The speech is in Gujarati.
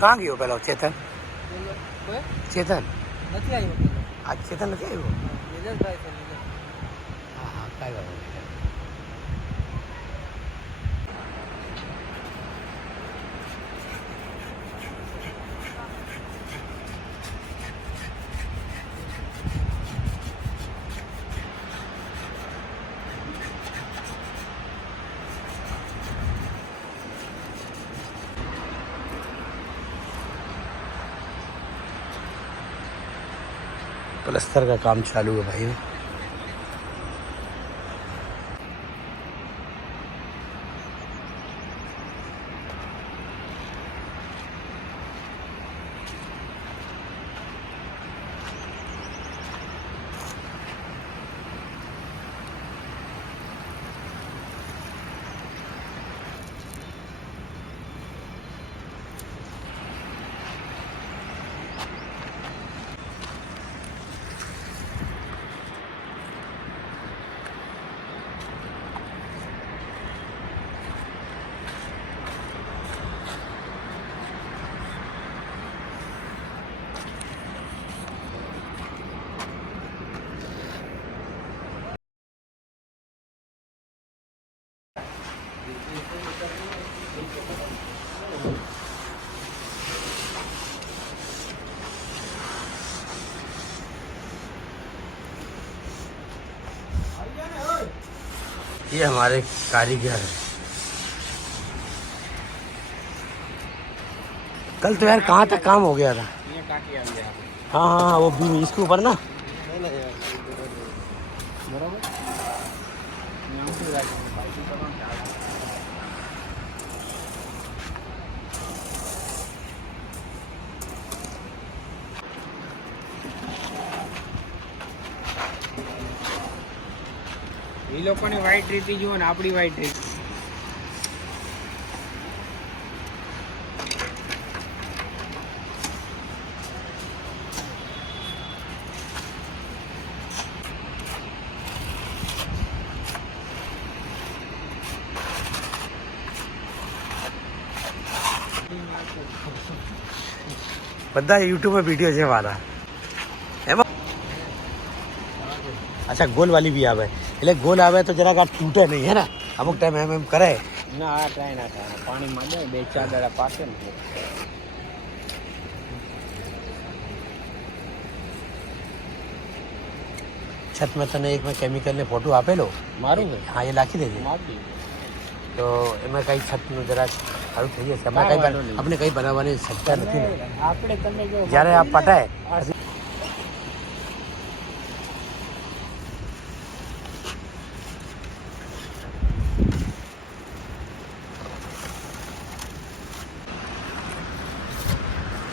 कहाँ गयो पेलो चेतन કોઈ चेतन નથી આવ્યો आज चेतन नहीं आयो નીરજભાઈ છે નીરજ हाँ हाँ काय बात नहीं प्लस्तर का काम चालू है भाई ये हमारे कारीगर हैं। कल तो यार कहाँ तक काम हो गया था ये કાકી આવી ગયા हाँ हाँ हाँ वो बीम इसके ऊपर ना બરાબર નામ શું રાખવાનું પાઇપિંગ કરવાનું ચાલે એ લોકોની વાઈટ રીતિ જુઓ ને આપણી વાઈટ રીત બધા यूट्यूब में वीडियो છે મારા એમાં अच्छा गोल वाली भी आवे એટલે ગોલ આવે તો જરાક આ તૂટે નહીં હે ને અમુક ટાઈમ એમ કરે ના આ ટ્રાય ના થાય પાણી માં દે 2-4 દાડા પાકે ને छत में तने एक में केमिकल ने फोटो આપેલો મારું હા એ રાખી દેજે મારી તો એમાં કઈ છતનું જરાક સારું થઈ જશે આપણે કઈ બનાવવાની શક્યતા નથી ને આપણે તમે જો જ્યારે આ પટાય